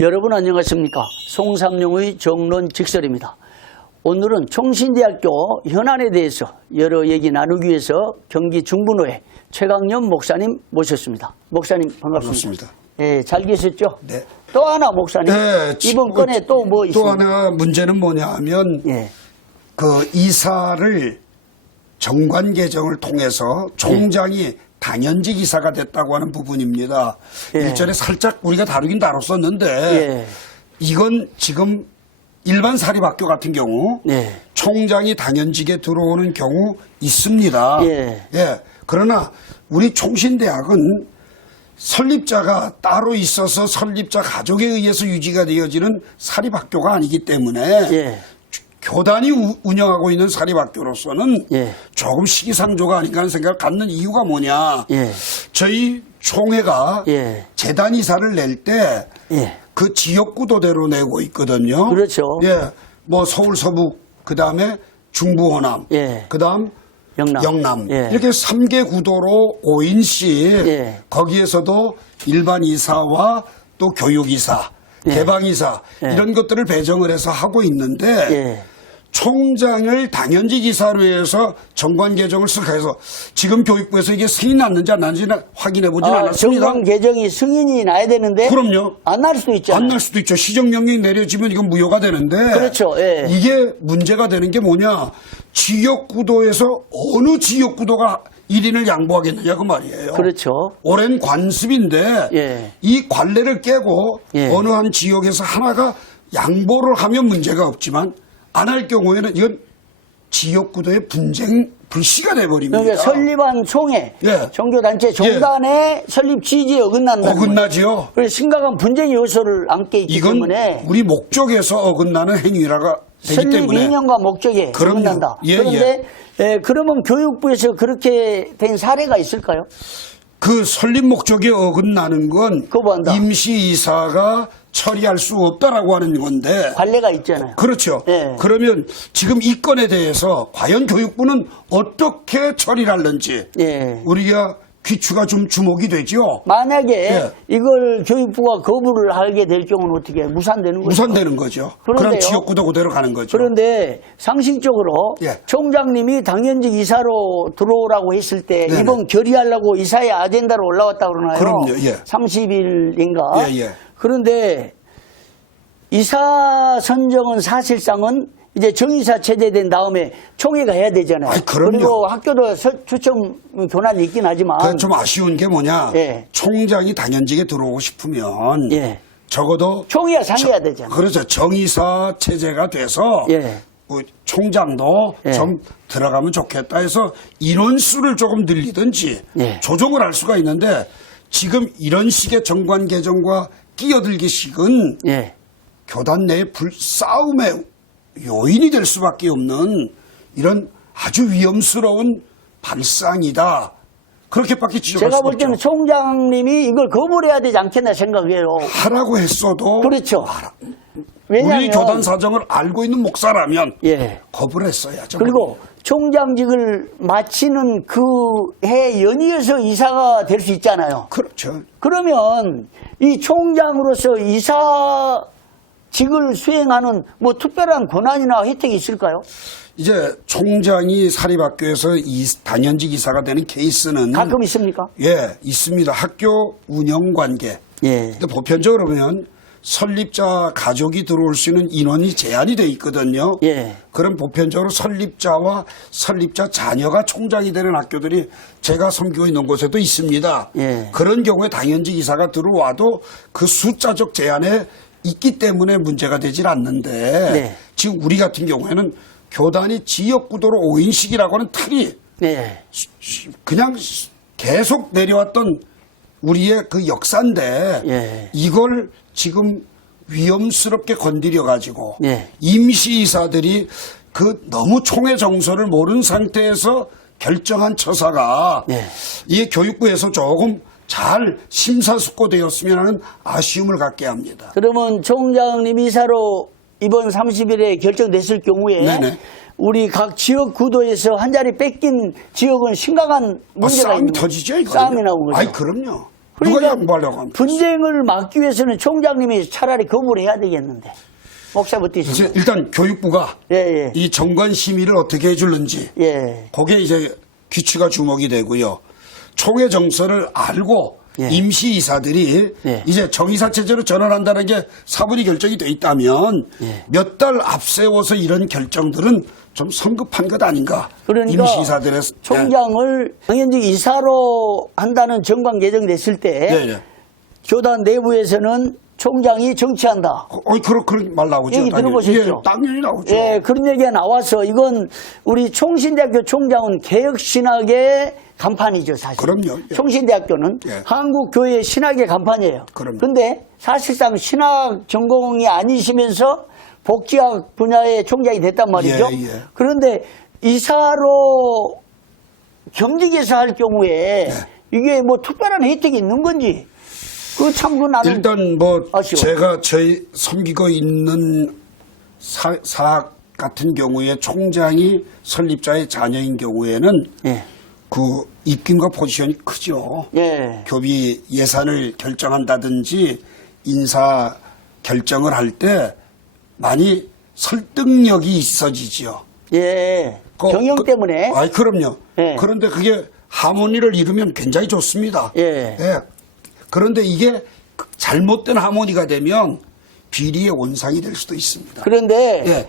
여러분 안녕하십니까. 송삼룡의 정론직설입니다. 오늘은 총신대학교 현안에 대해서 여러 얘기 나누기 위해서 경기 중부노회 최강년 목사님 모셨습니다. 목사님 반갑습니다. 예, 잘 계셨죠? 네. 또 하나 목사님, 네, 이번 건에 또 뭐 있습니까? 또 하나 문제는 뭐냐 하면 예. 그 이사를 정관 개정을 통해서 총장이 당연직 이사가 됐다고 하는 부분입니다. 예. 일전에 살짝 우리가 다루긴 다뤘었는데 예. 이건 지금 일반 사립학교 같은 경우 예. 총장이 당연직에 들어오는 경우 있습니다. 예. 예. 그러나 우리 총신대학은 설립자가 따로 있어서 설립자 가족에 의해서 유지가 되어지는 사립학교가 아니기 때문에 예. 교단이 운영하고 있는 사립학교로서는 예. 조금 시기상조가 아닌가 하는 생각을 갖는 이유가 뭐냐. 예. 저희 총회가 예. 재단 이사를 낼 때 그 예. 지역구도대로 내고 있거든요. 그렇죠. 예. 뭐 서울 서북, 그 다음에 중부 호남, 예. 그 다음 영남. 예. 이렇게 3개 구도로 5인씩 예. 거기에서도 일반 이사와 또 교육이사, 예. 개방이사 예. 이런 것들을 배정을 해서 하고 있는데 예. 총장을 당연직 이사로 해서 정관 개정을 해서 지금 교육부에서 이게 승인 났는지 안 났는지는 확인해 보진 않았습니다. 정관 개정이 승인이 나야 되는데 그럼요. 안 날 수도 있잖아요. 안 날 수도 있죠. 시정명령이 내려지면 이건 무효가 되는데 그렇죠. 예. 이게 문제가 되는 게 뭐냐. 지역구도에서 어느 지역구도가 1인을 양보하겠느냐 그 말이에요. 그렇죠. 오랜 관습인데 예. 이 관례를 깨고 예. 어느 한 지역에서 하나가 양보를 하면 문제가 없지만 안 할 경우에는 이건 지역구도의 분쟁 불씨가 돼버립니다. 그러니까 설립한 총회, 예. 종교단체 종단의 설립 취지에 어긋난다. 어긋나지요. 그래서 심각한 분쟁 요소를 안게 있기 이건 때문에 우리 목적에서 어긋나는 행위라가 되기 설립 때문에 이념과 목적에 그럼요. 어긋난다. 예, 그런데 그러면 교육부에서 그렇게 된 사례가 있을까요? 그 설립 목적에 어긋나는 건 거부한다. 임시이사가 처리할 수 없다라고 하는 건데 관례가 있잖아요. 그렇죠. 예. 그러면 지금 이 건에 대해서 과연 교육부는 어떻게 처리를 하는지 예. 우리가 귀추가 좀 주목이 되죠. 만약에 예. 이걸 교육부가 거부를 하게 될 경우는 어떻게 무산되는 거죠? 무산되는 거죠. 그럼 그런데요. 지역구도 그대로 가는 거죠. 그런데 상식적으로 예. 총장님이 당연직 이사로 들어오라고 했을 때 네네. 이번 결의하려고 이사의 아젠다로 올라왔다고 그러나요? 그럼요. 예. 30일인가? 예, 예. 그런데 이사 선정은 사실상은 이제 정이사 체제된 다음에 총회가 해야 되잖아요. 아이, 그럼요. 그리고 학교도 추첨 교란이 있긴 하지만 그게 좀 아쉬운 게 뭐냐. 예. 총장이 당연직에 들어오고 싶으면 예. 적어도 총회가 상대해야 되잖아요. 그렇죠. 정의사 체제가 돼서 예. 총장도 예. 좀 들어가면 좋겠다 해서 인원수를 조금 늘리든지 예. 조정을 할 수가 있는데 지금 이런 식의 정관 개정과 끼어들기식은 예. 교단 내 불싸움의 요인이 될 수밖에 없는 이런 아주 위험스러운 발상이다. 그렇게밖에 지적할 제가 수가 볼 때는 없죠. 총장님이 이걸 거부를 해야 되지 않겠나 생각해요. 하라고 했어도 그렇죠. 우리 왜냐하면 교단 사정을 알고 있는 목사라면 예. 거부를 했어야죠. 그리고 총장직을 마치는 그 해 연이어서 이사가 될 수 있잖아요. 그렇죠. 그러면 이 총장으로서 이사직을 수행하는 뭐 특별한 권한이나 혜택이 있을까요? 이제 총장이 사립학교에서 단연직 이사가 되는 케이스는 가끔 있습니까? 예, 있습니다. 학교 운영 관계. 예. 근데 보편적으로 보면 설립자 가족이 들어올 수 있는 인원이 제한이 돼 있거든요. 예. 그럼 보편적으로 설립자와 설립자 자녀가 총장이 되는 학교들이 제가 섬기고 있는 곳에도 있습니다. 예. 그런 경우에 당연직 이사가 들어와도 그 숫자적 제한에 있기 때문에 문제가 되질 않는데 네. 지금 우리 같은 경우에는 교단이 지역구도로 5인씩이라고 하는 틀이 네. 그냥 계속 내려왔던 우리의 그 역사인데 예. 이걸 지금 위험스럽게 건드려 가지고 예. 임시이사들이 그 너무 총회 정서를 모르는 상태에서 결정한 처사가 예. 이게 교육부에서 조금 잘 심사숙고되었으면 하는 아쉬움을 갖게 합니다. 그러면 총장님 이사로 이번 30일에 결정됐을 경우에 네네. 우리 각 지역 구도에서 한 자리 뺏긴 지역은 심각한 문제가 싸움이 있는 터지죠, 이거. 싸움이 나오는 거죠. 아이, 그럼요. 누가 양보하려고 합니까? 분쟁을 막기 위해서는 총장님이 차라리 거부를 해야 되겠는데. 목사부터 이제 일단 교육부가 예. 이 정관 심의를 어떻게 해줄는지 예. 거기에 이제 귀추가 주목이 되고요. 총회 정서를 알고 예. 임시이사들이 예. 이제 정의사 체제로 전환한다는 게 사분이 결정이 돼 있다면 예. 몇 달 앞세워서 이런 결정들은 좀 성급한 것 아닌가. 그러니까 임시이사들의 총장을 당연히 이사로 한다는 정관 개정됐을 때 예. 예. 교단 내부에서는 총장이 정치한다. 그런 말 나오죠. 얘기 당연히. 들어보셨죠? 예, 당연히 나오죠. 예, 그런 얘기가 나와서 이건 우리 총신대학교 총장은 개혁신학의 간판이죠, 사실. 그럼요. 예. 총신대학교는 예. 한국교회 신학의 간판이에요. 그럼요. 근데 사실상 신학 전공이 아니시면서 복지학 분야의 총장이 됐단 말이죠. 예. 그런데 이사로 겸직해서 할 경우에 이게 뭐 특별한 혜택이 있는 건지 그 참 그 나는 일단 뭐 아쉬워요. 제가 저희 섬기고 있는 사학 같은 경우에 총장이 설립자의 자녀인 경우에는 예. 그 입김과 포지션이 크죠. 예. 교비 예산을 결정한다든지 인사 결정을 할 때 많이 설득력이 있어지죠. 예. 경영 때문에. 아이 그럼요. 예. 그런데 그게 하모니를 이루면 굉장히 좋습니다. 예. 그런데 이게 잘못된 하모니가 되면 비리의 원상이 될 수도 있습니다. 그런데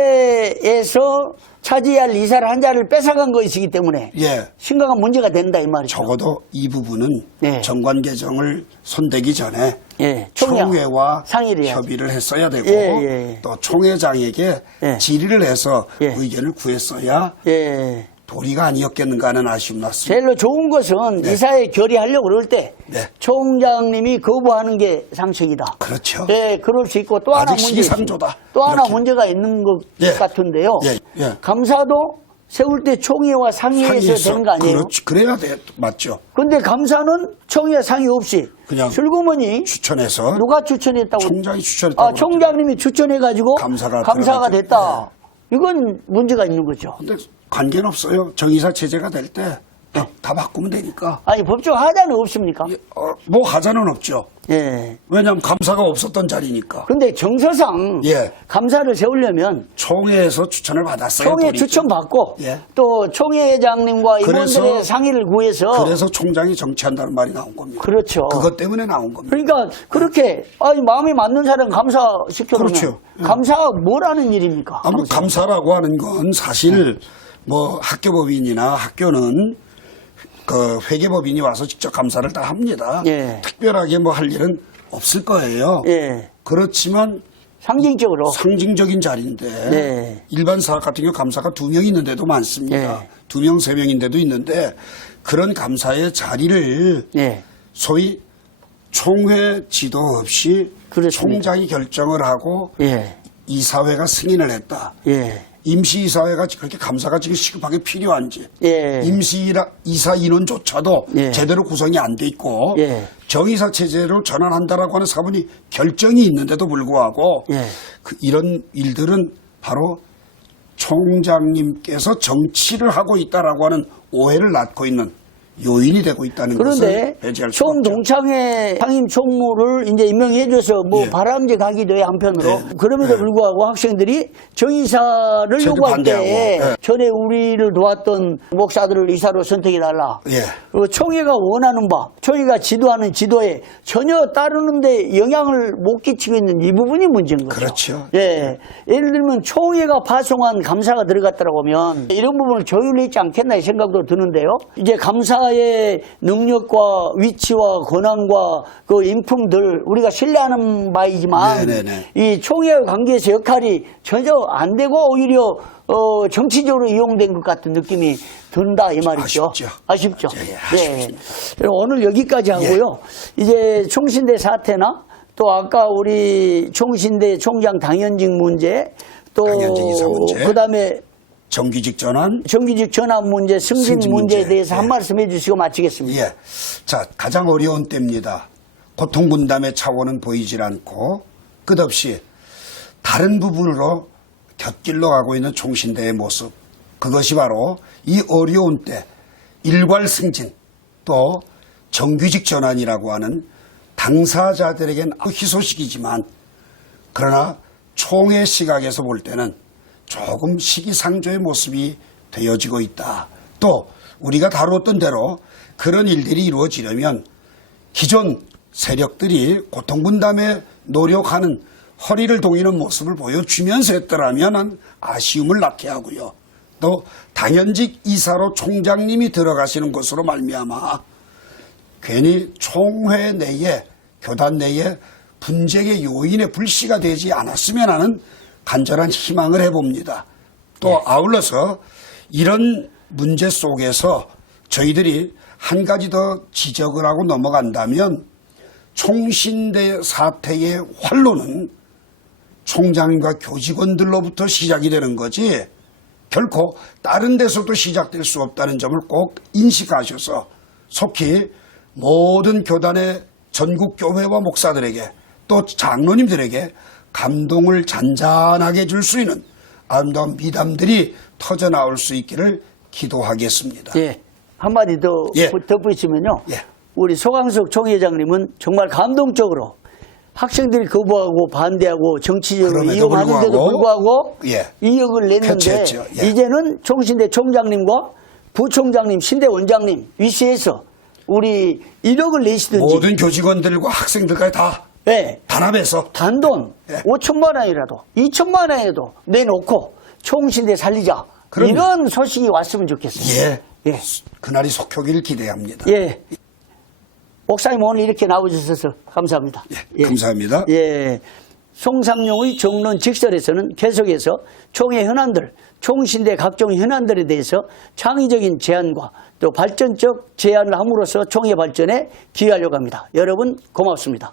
총회에서 차지해야 할 이사를 한 자를 뺏어간 것이기 때문에 예. 심각한 문제가 된다 이 말이죠. 적어도 이 부분은 네. 정관 개정을 손대기 전에 예. 총회와 상의를 해야죠. 협의를 했어야 되고 예. 또 총회장에게 예. 질의를 해서 예. 의견을 구했어야 예. 도리가 아니었겠는가 하는 아쉬움 났습니다. 제일로 좋은 것은 네. 이사에 결의하려고 그럴 때 네. 총장님이 거부하는 게 상식이다. 그렇죠. 예, 그럴 수 있고 또 하나 아직 문제 시기상조다. 있습니다. 또 하나 이렇게. 문제가 있는 것 예. 같은데요. 예. 감사도 세울 때 총회와 상의해서 되는 거 아니에요? 그렇지. 그래야 돼. 맞죠. 근데 감사는 총회 상의 없이 그냥 슬그머니 추천해서 누가 추천했다고? 총장이 추천했다고. 총장님이 추천해가지고 감사가 들어가죠. 됐다. 이건 문제가 있는 거죠. 근데 관계는 없어요. 정의사 체제가 될 때 다 바꾸면 되니까. 아니 법적 하자는 없습니까? 뭐 하자는 없죠. 예. 왜냐하면 감사가 없었던 자리니까. 근데 정서상 예. 감사를 세우려면 총회에서 추천을 받았어요. 총회 본인이. 추천 받고 예. 또 총회장님과 그래서- 임원들의 상의를 구해서 그래서 총장이 정치한다는 말이 나온 겁니다. 그렇죠. 그것 때문에 나온 겁니다. 그러니까 그렇게 마음에 맞는 사람 감사시켜놓으면 그렇죠. 감사가 뭐라는 일입니까? 뭐 감사라고 하는 건 사실 뭐 학교법인이나 학교는 그 회계법인이 와서 직접 감사를 다 합니다. 예. 특별하게 뭐 할 일은 없을 거예요. 예. 그렇지만 상징적으로 상징적인 자리인데 네. 일반 사학 같은 경우 감사가 2명 있는데도 많습니다. 네. 2명, 3명인데도 있는데 그런 감사의 자리를 예. 소위 총회 지도 없이 그렇습니다. 총장이 결정을 하고 예. 이사회가 승인을 했다. 예. 임시이사회가 그렇게 감사가 지금 시급하게 필요한지 예. 임시이사 인원조차도 예. 제대로 구성이 안 돼 있고 예. 정의사 체제로 전환한다라고 하는 사분이 결정이 있는데도 불구하고 예. 이런 일들은 바로 총장님께서 정치를 하고 있다라고 하는 오해를 낳고 있는 요인이 되고 있다는 그런데 것을 배제할 수 없죠. 총동창회 상임 총무를 이제 임명해줘서 뭐 예. 바람직하기도 해 한편으로. 네. 그럼에도 네. 불구하고 학생들이 정의사를 저도 요구할 때 반대하고. 예. 전에 우리를 도왔던 목사들을 이사로 선택해달라. 예. 그리고 총회가 원하는 바, 총회가 지도하는 지도에 전혀 따르는데 영향을 못 끼치고 있는 이 부분이 문제인 거죠. 그렇죠. 예. 예를 들면 총회가 파송한 감사가 들어갔다고 하면 이런 부분을 조율했지 않겠나 이 생각도 드는데요. 이제 감사의 능력과 위치와 권한과 그 인품들 우리가 신뢰하는 바이지만 네네네. 이 총회와 관계에서 역할이 전혀 안 되고 오히려 정치적으로 이용된 것 같은 느낌이 든다 이 말이죠. 아쉽죠. 예, 아쉽습니다. 그리고 오늘 여기까지 하고요. 이제 총신대 사태나 또 아까 우리 총신대 총장 당연직 문제 또 당연직 이사 문제. 그다음에 정규직 전환. 정규직 전환 문제, 승진 문제에 문제. 대해서 한 예. 말씀 해주시고 마치겠습니다. 예. 자, 가장 어려운 때입니다. 고통 분담의 차원은 보이질 않고 끝없이 다른 부분으로 곁길로 가고 있는 총신대의 모습. 그것이 바로 이 어려운 때 일괄 승진 또 정규직 전환이라고 하는 당사자들에겐 희소식이지만 그러나 총회 시각에서 볼 때는 조금 시기상조의 모습이 되어지고 있다. 또 우리가 다루었던 대로 그런 일들이 이루어지려면 기존 세력들이 고통분담에 노력하는 허리를 동이는 모습을 보여주면서 했더라면 아쉬움을 낳게 하고요. 또 당연직 이사로 총장님이 들어가시는 것으로 말미암아 괜히 총회 내에 교단 내에 분쟁의 요인의 불씨가 되지 않았으면 하는 간절한 희망을 해봅니다. 또 아울러서 이런 문제 속에서 저희들이 한 가지 더 지적을 하고 넘어간다면 총신대 사태의 활로는 총장님과 교직원들로부터 시작이 되는 거지 결코 다른 데서도 시작될 수 없다는 점을 꼭 인식하셔서 속히 모든 교단의 전국 교회와 목사들에게 또 장로님들에게 감동을 잔잔하게 줄 수 있는 아름다운 미담들이 터져나올 수 있기를 기도하겠습니다. 예, 한마디 더 예. 덧붙이면요. 예. 우리 소강석 총회장님은 정말 감동적으로 학생들이 거부하고 반대하고 정치적으로 그럼에도 이용하는데도 불구하고 예. 2억을 냈는데 표체했죠. 예. 이제는 총신대 총장님과 부총장님, 신대 원장님 위시해서 우리 1억을 내시든지 모든 교직원들과 학생들까지 다 예, 단합해서 단돈 예. 5천만 원이라도 2천만 원이라도 내놓고 총신대 살리자. 그럼요. 이런 소식이 왔으면 좋겠어요. 예. 예. 그날이 속효기를 기대합니다. 예. 목사님 오늘 이렇게 나와주셔서 감사합니다. 예, 감사합니다. 예. 송삼룡의 정론 직설에서는 계속해서 총회 현안들, 총신대 각종 현안들에 대해서 창의적인 제안과 또 발전적 제안을 함으로써 총회 발전에 기여하려고 합니다. 여러분 고맙습니다.